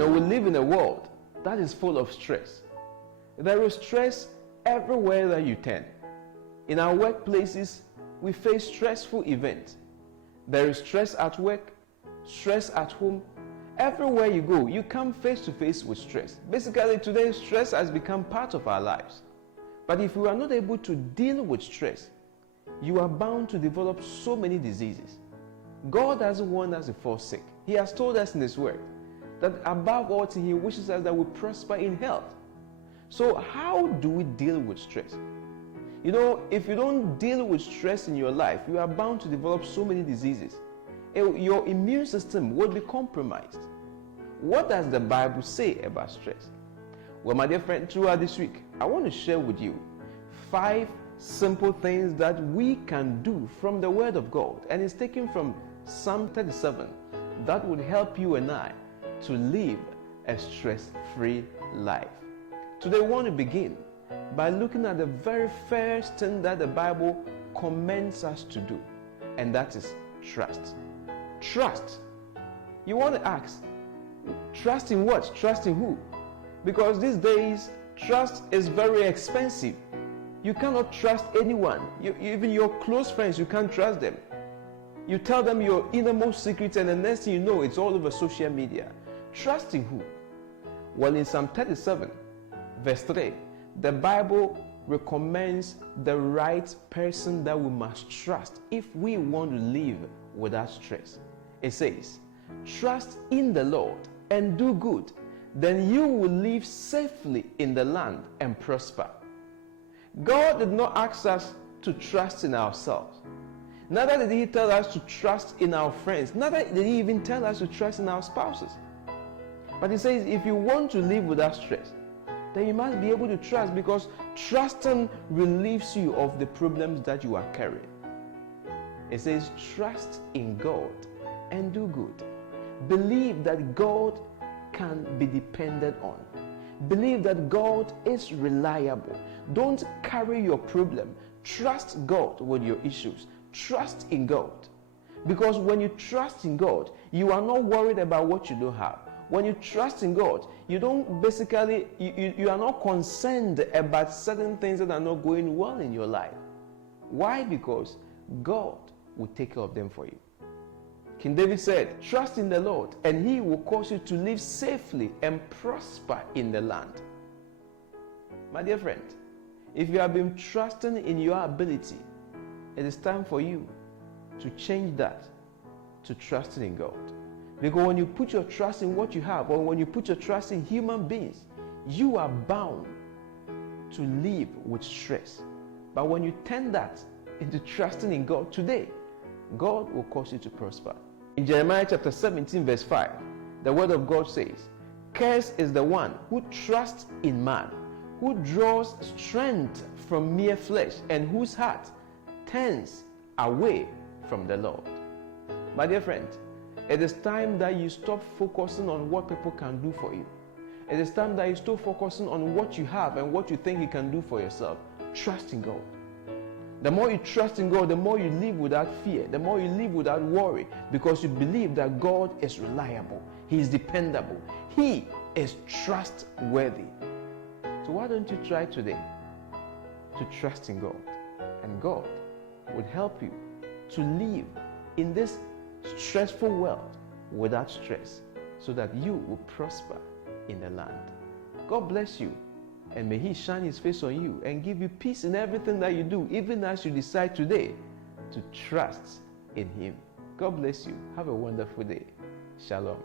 We live in a world that is full of stress. There is stress everywhere that you turn. In our workplaces, we face stressful events. There is stress at work, stress at home. Everywhere you go, you come face to face with stress. Basically, today, stress has become part of our lives. But if you are not able to deal with stress, you are bound to develop so many diseases. God doesn't want us to fall sick. He has told us in His Word that above all things, He wishes us that we prosper in health. So how do we deal with stress? If you don't deal with stress in your life, you are bound to develop so many diseases. Your immune system will be compromised. What does the Bible say about stress? Well, my dear friend, throughout this week, I want to share with you 5 simple things that we can do from the Word of God. And it's taken from Psalm 37 that would help you and I to live a stress-free life. Today, we want to begin by looking at the very first thing that the Bible commends us to do, and that is trust. Trust. You want to ask, trust in what? Trust in who? Because these days, trust is very expensive. You cannot trust anyone. Even your close friends, you can't trust them. You tell them your innermost secrets, and the next thing you know, it's all over social media. Trust in who? Well, in Psalm 37, verse 3, the Bible recommends the right person that we must trust if we want to live without stress. It says, trust in the Lord and do good, then you will live safely in the land and prosper. God did not ask us to trust in ourselves. Neither did He tell us to trust in our friends. Neither did He even tell us to trust in our spouses. But He says, if you want to live without stress, then you must be able to trust, because trusting relieves you of the problems that you are carrying. It says, trust in God and do good. Believe that God can be depended on. Believe that God is reliable. Don't carry your problem. Trust God with your issues. Trust in God. Because when you trust in God, you are not worried about what you don't have. When you trust in God, you don't basically, you are not concerned about certain things that are not going well in your life. Why? Because God will take care of them for you. King David said, trust in the Lord, and He will cause you to live safely and prosper in the land. My dear friend, if you have been trusting in your ability, it is time for you to change that to trusting in God. Because when you put your trust in what you have, or when you put your trust in human beings, you are bound to live with stress. But when you turn that into trusting in God today, God will cause you to prosper. In Jeremiah chapter 17 verse 5, the Word of God says, cursed is the one who trusts in man, who draws strength from mere flesh, and whose heart turns away from the Lord. My dear friend, it is time that you stop focusing on what people can do for you. It is time that you stop focusing on what you have and what you think you can do for yourself. Trust in God. The more you trust in God, the more you live without fear, the more you live without worry, because you believe that God is reliable, He is dependable, He is trustworthy. So why don't you try today to trust in God? And God will help you to live in this stressful world without stress, so that you will prosper in the land. God bless you, and may He shine His face on you and give you peace in everything that you do, even as you decide today to trust in Him. God bless you. Have a wonderful day. Shalom.